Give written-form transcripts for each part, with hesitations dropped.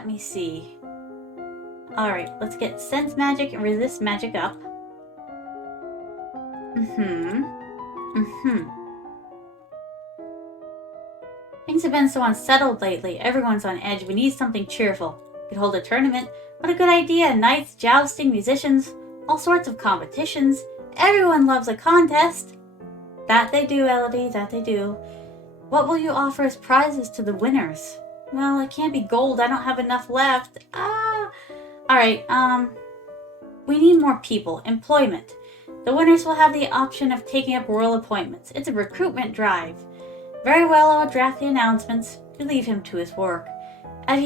Let me see. Alright, let's get sense magic and resist magic up. Things have been so unsettled lately. Everyone's on edge. We need something cheerful. We could hold a tournament. What a good idea. Knights, jousting, musicians, all sorts of competitions. Everyone loves a contest. That they do, Elodie, that they do. What will you offer as prizes to the winners? Well, it can't be gold. I don't have enough left. Alright, we need more people. Employment. The winners will have the option of taking up royal appointments. It's a recruitment drive. Very well, I will draft the announcements. You leave him to his work. As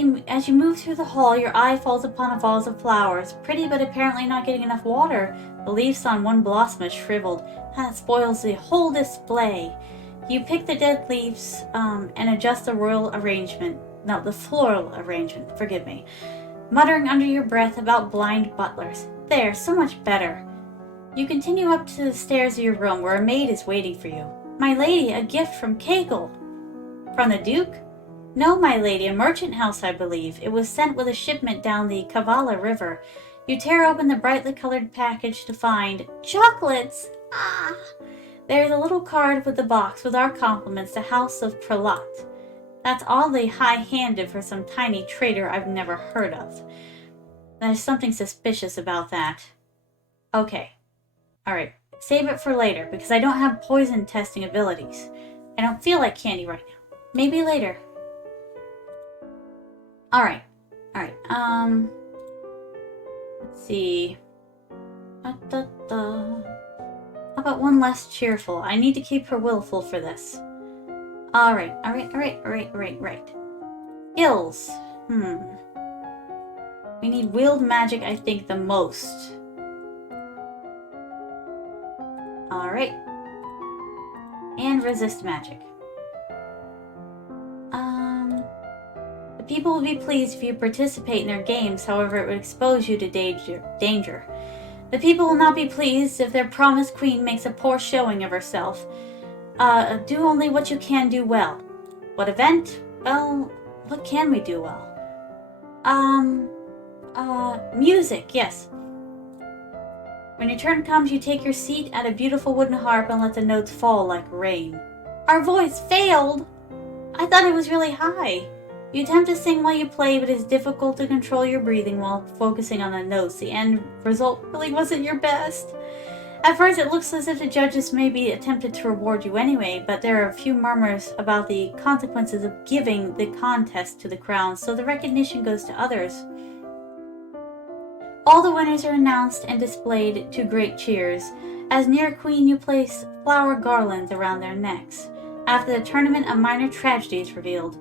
you move through the hall, your eye falls upon a vase of flowers. Pretty, but apparently not getting enough water. The leaves on one blossom is shriveled. That spoils the whole display. You pick the dead leaves and adjust the floral arrangement, forgive me. Muttering under your breath about blind butlers. There, so much better. You continue up to the stairs of your room where a maid is waiting for you. My lady, a gift from Kegel. From the Duke? No, my lady, a merchant house, I believe. It was sent with a shipment down the Kavala River. You tear open the brightly colored package to find chocolates. There's a little card with the box with our compliments to House of Prelat. That's oddly high-handed for some tiny trader I've never heard of. There's something suspicious about that. Okay. Alright. Save it for later, because I don't have poison testing abilities. I don't feel like candy right now. Maybe later. Alright. Let's see. How about one less cheerful? I need to keep her willful for this. Alright. Skills. We need wield magic, I think, the most. Alright. And resist magic. The people will be pleased if you participate in their games, however it would expose you to danger. The people will not be pleased if their promised queen makes a poor showing of herself. Do only what you can do well. What event? Well, what can we do well? Music, yes. When your turn comes, you take your seat at a beautiful wooden harp and let the notes fall like rain. Our voice failed! I thought it was really high. You attempt to sing while you play, but it's difficult to control your breathing while focusing on the notes. The end result really wasn't your best. At first, it looks as if the judges may be attempted to reward you anyway, but there are a few murmurs about the consequences of giving the contest to the crown, so the recognition goes to others. All the winners are announced and displayed to great cheers. As near Queen, you place flower garlands around their necks. After the tournament, a minor tragedy is revealed.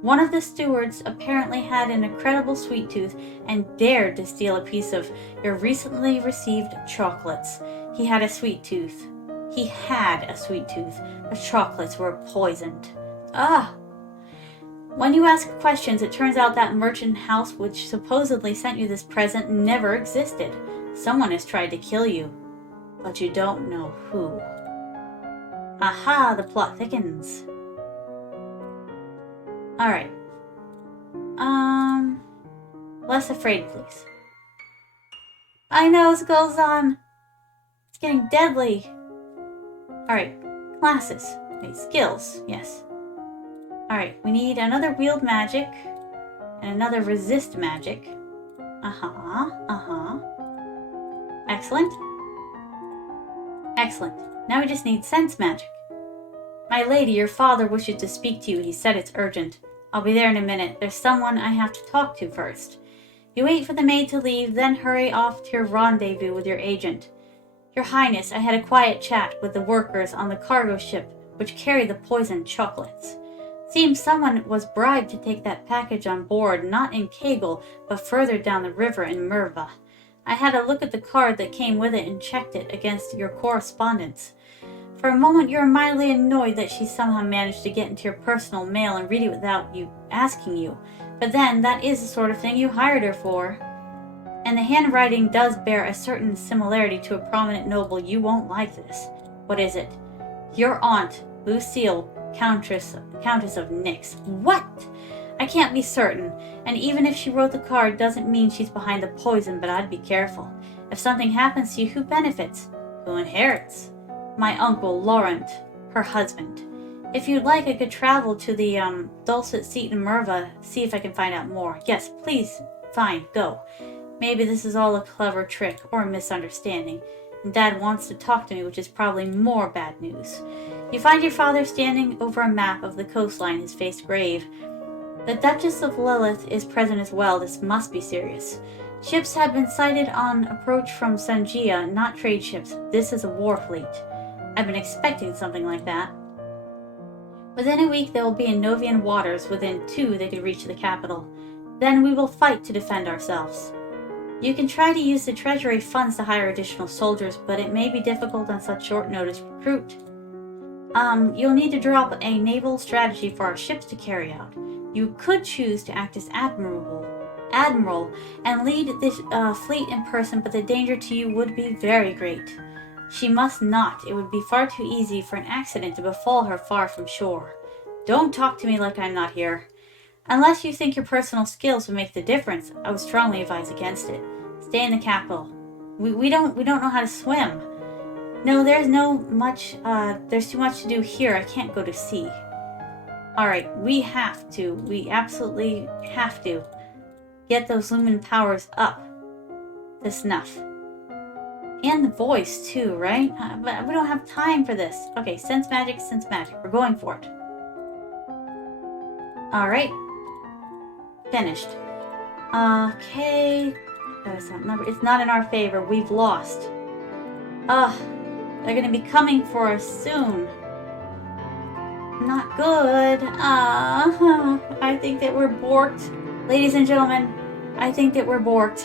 One of the stewards apparently had an incredible sweet tooth and dared to steal a piece of your recently received chocolates. He had a sweet tooth. The chocolates were poisoned. When you ask questions, it turns out that merchant house which supposedly sent you this present never existed. Someone has tried to kill you, but you don't know who. Aha, the plot thickens. Alright. Less afraid, please. I know, it goes on. It's getting deadly. Alright, classes. Okay, skills, yes. Alright, we need another wield magic and another resist magic. Excellent. Now we just need sense magic. My lady, your father wishes to speak to you. He said it's urgent. I'll be there in a minute. There's someone I have to talk to first. You wait for the maid to leave, then hurry off to your rendezvous with your agent. Your Highness, I had a quiet chat with the workers on the cargo ship which carried the poisoned chocolates. Seems someone was bribed to take that package on board, not in Kegel, but further down the river in Merva. I had a look at the card that came with it and checked it against your correspondence. For a moment, you were mildly annoyed that she somehow managed to get into your personal mail and read it without you asking you. But then, that is the sort of thing you hired her for. And the handwriting does bear a certain similarity to a prominent noble. You won't like this. What is it? Your aunt, Lucille, Countess of Nyx. What? I can't be certain, and even if she wrote the card doesn't mean she's behind the poison, but I'd be careful. If something happens to you, who benefits? Who inherits? My uncle, Laurent, her husband. If you'd like, I could travel to the, dulcet seat in Merva, see if I can find out more. Yes, please. Fine, go. Maybe this is all a clever trick, or a misunderstanding, and Dad wants to talk to me, which is probably more bad news. You find your father standing over a map of the coastline, his face grave. The Duchess of Lilith is present as well. This must be serious. Ships have been sighted on approach from Sangia, not trade ships. This is a war fleet. I've been expecting something like that. Within a week, they will be in Novian waters. Within 2, they could reach the capital. Then we will fight to defend ourselves. You can try to use the treasury funds to hire additional soldiers, but it may be difficult on such short notice to recruit. You'll need to draw up a naval strategy for our ships to carry out. You could choose to act as admiral and lead this fleet in person, but the danger to you would be very great. She must not. It would be far too easy for an accident to befall her far from shore. Don't talk to me like I'm not here. Unless you think your personal skills would make the difference, I would strongly advise against it. Stay in the capital. We don't know how to swim. No, there's too much to do here. I can't go to sea. Alright, we absolutely have to get those lumen powers up to snuff. And the voice too, right? But we don't have time for this. Okay, sense magic. We're going for it. Alright. Finished. Okay. It's not in our favor. We've lost. They're gonna be coming for us soon. Not good. I think that we're borked. Ladies and gentlemen, I think that we're borked.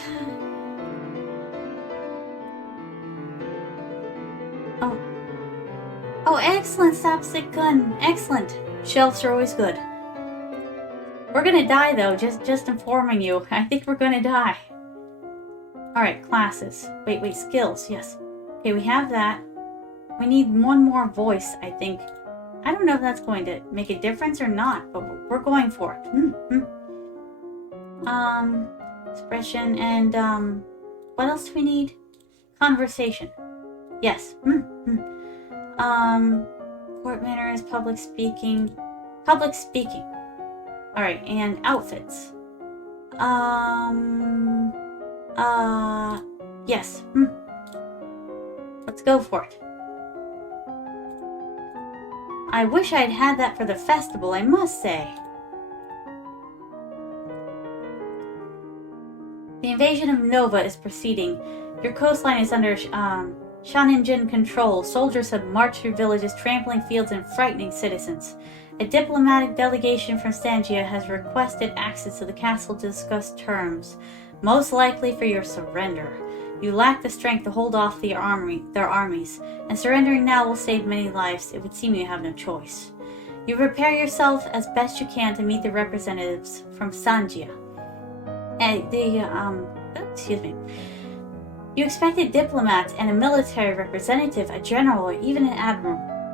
Oh, excellent, slapstick gun. Excellent. Shells are always good. We're gonna die though, just informing you. I think we're gonna die. Alright, classes. Wait, skills, yes. Okay, we have that. We need one more voice, I think. I don't know if that's going to make a difference or not, but we're going for it. Expression and, what else do we need? Conversation. Yes. Court manners, public speaking. Alright, and outfits. Yes. Let's go for it. I wish I'd had that for the festival, I must say. The invasion of Nova is proceeding. Your coastline is under Shaninjin control. Soldiers have marched through villages, trampling fields and frightening citizens. A diplomatic delegation from Stangia has requested access to the castle to discuss terms, most likely for your surrender. You lack the strength to hold off their armies, and surrendering now will save many lives. It would seem you have no choice. You prepare yourself as best you can to meet the representatives from Sangia. You expected diplomats and a military representative, a general, or even an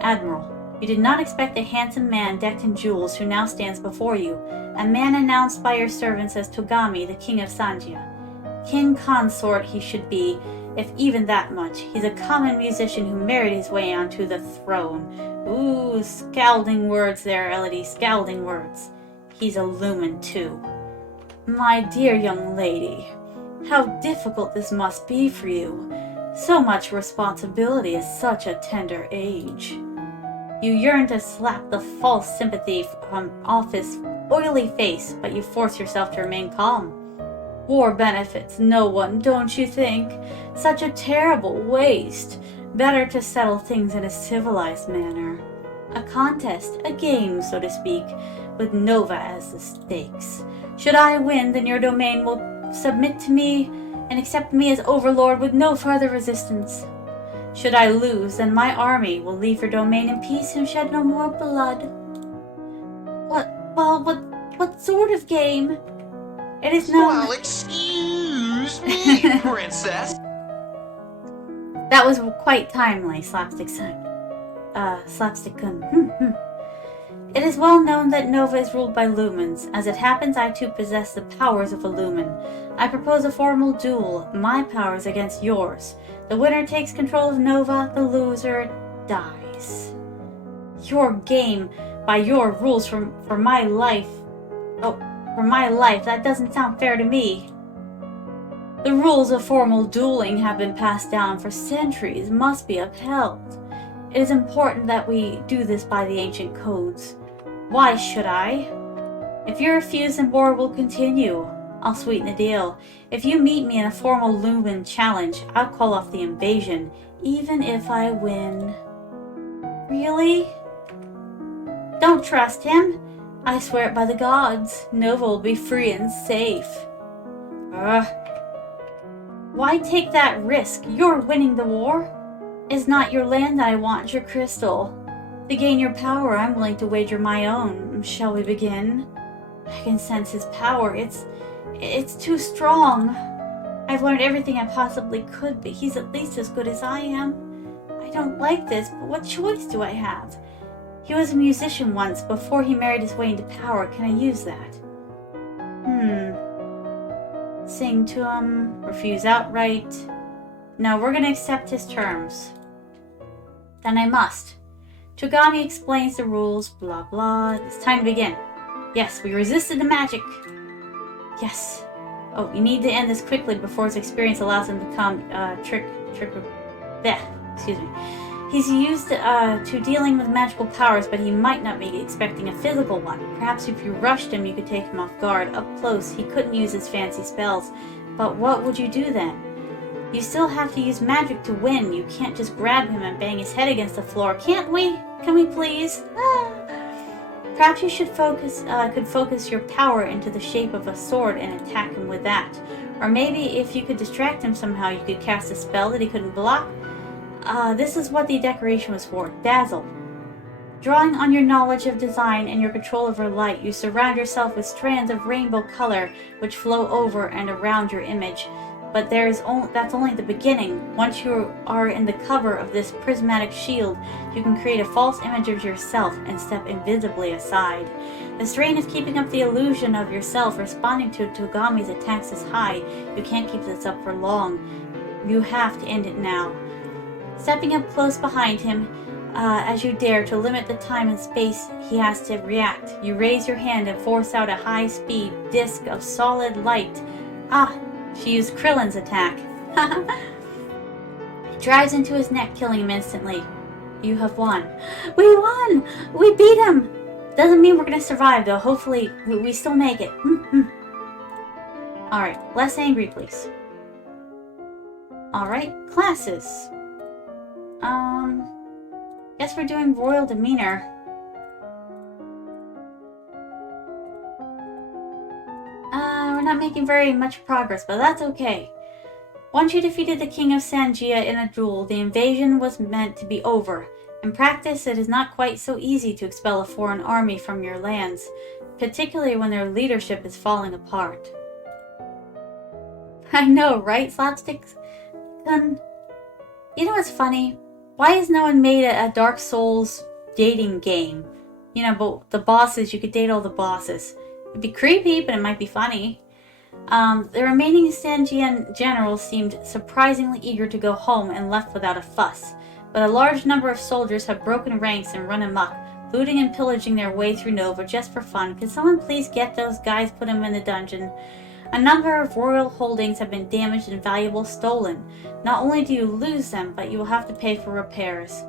admiral. You did not expect a handsome man decked in jewels who now stands before you, a man announced by your servants as Togami, the king of Sangia. King consort he should be, if even that much. He's a common musician who married his way onto the throne. Ooh, scalding words there, Elodie, scalding words. He's a lumen too. My dear young lady, how difficult this must be for you. So much responsibility at such a tender age. You yearn to slap the false sympathy from off his oily face, but you force yourself to remain calm. War benefits no one, don't you think? Such a terrible waste. Better to settle things in a civilized manner. A contest, a game, so to speak, with Nova as the stakes. Should I win, then your domain will submit to me and accept me as overlord with no further resistance. Should I lose, then my army will leave your domain in peace and shed no more blood. What sort of game? It is no... Well, excuse me, princess. That was quite timely, slapstick gun. It is well known that Nova is ruled by lumens. As it happens, I too possess the powers of a lumen. I propose a formal duel, my powers against yours. The winner takes control of Nova, the loser dies. Your game, by your rules, for my life. Oh, for my life, that doesn't sound fair to me. The rules of formal dueling have been passed down for centuries, must be upheld. It is important that we do this by the ancient codes. Why should I? If you refuse, then war will continue. I'll sweeten the deal. If you meet me in a formal lumen challenge, I'll call off the invasion, even if I win. Really? Don't trust him. I swear it by the gods. Nova will be free and safe. Why take that risk? You're winning the war. It's not your land I want, your crystal. To gain your power, I'm willing to wager my own. Shall we begin? I can sense his power. It's too strong. I've learned everything I possibly could, but he's at least as good as I am. I don't like this, but what choice do I have? He was a musician once, before he married his way into power. Can I use that? Sing to him, refuse outright. No, we're gonna accept his terms. Then I must. Togami explains the rules, blah blah. It's time to begin. Yes, we resisted the magic. Yes. Oh, you need to end this quickly before his experience allows him to become excuse me. He's used to dealing with magical powers, but he might not be expecting a physical one. Perhaps if you rushed him, you could take him off guard. Up close, he couldn't use his fancy spells. But what would you do then? You still have to use magic to win. You can't just grab him and bang his head against the floor, can't we? Can we please? Perhaps you should could focus your power into the shape of a sword and attack him with that. Or maybe if you could distract him somehow, you could cast a spell that he couldn't block. This is what the decoration was for. Dazzle. Drawing on your knowledge of design and your control over light, you surround yourself with strands of rainbow color which flow over and around your image. But that's only the beginning. Once you are in the cover of this prismatic shield, you can create a false image of yourself and step invisibly aside. The strain of keeping up the illusion of yourself responding to Togami's attacks is high. You can't keep this up for long. You have to end it now. Stepping up close behind him, as you dare to limit the time and space he has to react, you raise your hand and force out a high-speed disc of solid light. She used Krillin's attack. It drives into his neck, killing him instantly. You have won. We won! We beat him! Doesn't mean we're gonna survive, though. Hopefully, we still make it. Alright, less angry, please. Alright, classes. Guess we're doing royal demeanor. We're not making very much progress, but that's okay. Once you defeated the king of Sangia in a duel, the invasion was meant to be over. In practice, it is not quite so easy to expel a foreign army from your lands, particularly when their leadership is falling apart. I know, right, Slapstick-kun? You know what's funny? Why has no one made a Dark Souls dating game? You know, but the bosses, you could date all the bosses. It'd be creepy, but it might be funny. The remaining Stangian generals seemed surprisingly eager to go home and left without a fuss. But a large number of soldiers have broken ranks and run amok, looting and pillaging their way through Nova just for fun. Can someone please get those guys, put them in the dungeon? A number of royal holdings have been damaged and valuables stolen. Not only do you lose them, but you will have to pay for repairs.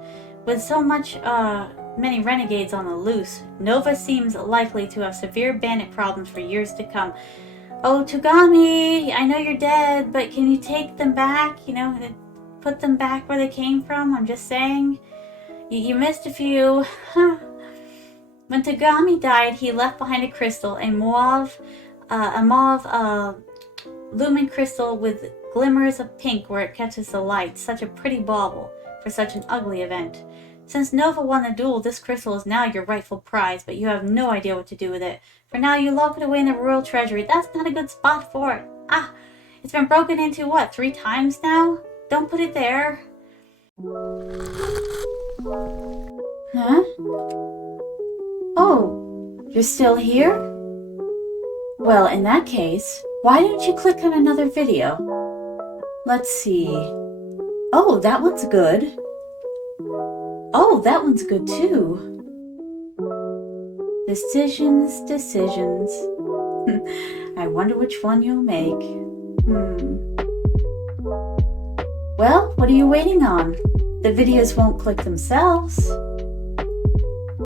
With so many renegades on the loose, Nova seems likely to have severe bandit problems for years to come. Oh, Togami, I know you're dead, but can you take them back? You know, put them back where they came from? I'm just saying. You missed a few. When Togami died, he left behind a crystal, a mauve lumen crystal with glimmers of pink where it catches the light. Such a pretty bauble for such an ugly event. Since Nova won the duel, this crystal is now your rightful prize, but you have no idea what to do with it. For now, you lock it away in the royal treasury. That's not a good spot for it. It's been broken into, what, 3 times now? Don't put it there. Huh? Oh, you're still here? Well, in that case, why don't you click on another video? Let's see. Oh, that one's good. Oh, that one's good too. Decisions, decisions. I wonder which one you'll make. Well, what are you waiting on? The videos won't click themselves.